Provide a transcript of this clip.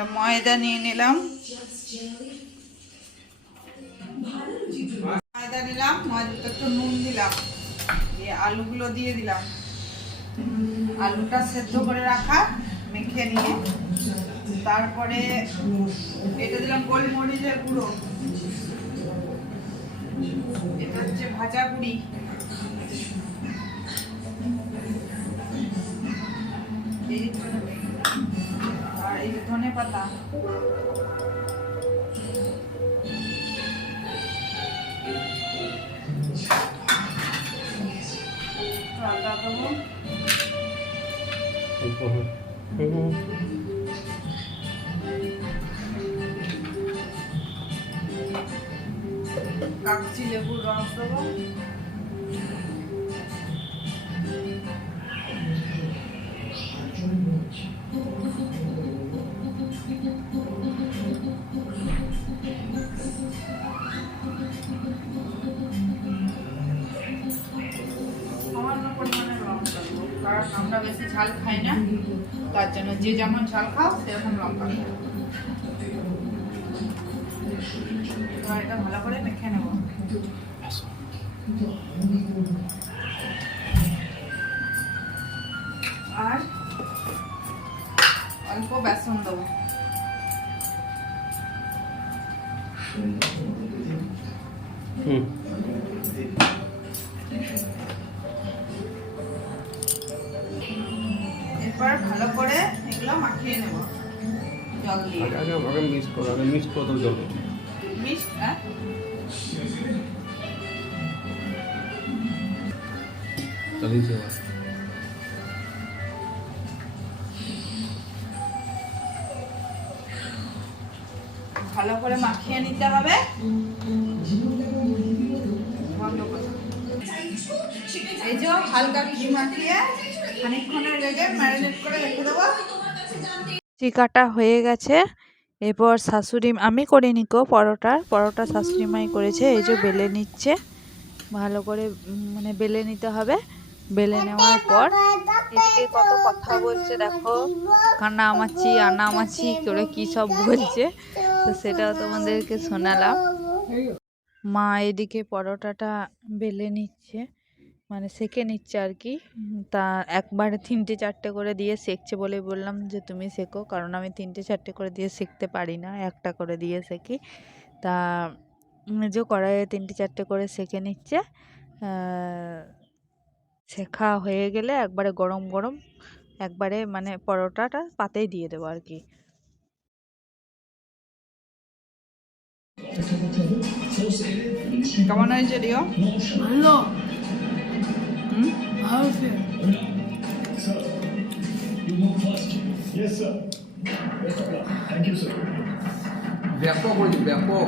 এটা ময়দা নিয়ে নিলাম। ময়দা নিলাম, ময়দাতে একটু নুন দিলাম। দিয়ে আলুগুলো দিয়ে দিলাম। আলুটা সেদ্ধ করে রাখা, মেখে নিয়ে। তারপরে এটা দিলাম গোলমরিচের গুঁড়ো। এটা হচ্ছে ভাজা গুঁড়ি। ধনে পাতা আদা লেবুর রস দেবো কারণ আমরা বেশি ঝাল খাই না। তার জন্য যে যেমন ঝাল খাও, সেরকম লঙ্কা এবার এটা ভালো করে মেখে নেব। আর অল্প বেসন দেবো। হুম। এরপর ভালো করে এগুলো মাখিয়ে নেব। জল দিয়ে। আগে আগে আগে মিক্স করো আগে মিক্স করে জল মিক্সড হ্যাঁ? ভালো করে মাখিয়ে নিতে হবে। এই যে হালকা ঘি মাখিয়ে চিকাটা হয়ে গেছে। এরপর শাশুড়ি আমি করিনি কো পরোটা পরোটা শাশুড়ি মাই করেছে, এই যে বেলে নিচ্ছে। ভালো করে মানে বেলে নিতে হবে। বেলে নেওয়ার পর এদিকে কত কথা বলছে দেখো। কান্না আমাচ্ছি আনা আমাচ্ছি করে কী সব বলছে? তো সেটাও তোমাদেরকে শোনালাম। মা এদিকে পরোটাটা বেলে নিচ্ছে। মানে সেকে নিচ্ছে আর কি তা একবারে তিনটে চারটে করে দিয়ে সেকছে বলে বললাম যে তুমি সেকো কারণ আমি তিনটে চারটে করে দিয়ে সেকতে পারি না একটা করে দিয়ে সেকি তা যে কড়াইয়ে তিনটে চারটে করে সেকে নিচ্ছে শেখা হয়ে গেলে একবারে গরম গরম একবারে মানে পরোটাটা পাতেই দিয়ে দেবো আর কি কেমন হয়েছে রিও? ভালো। হুম ভালো সে ব্যাপক হয়েছে ব্যাপক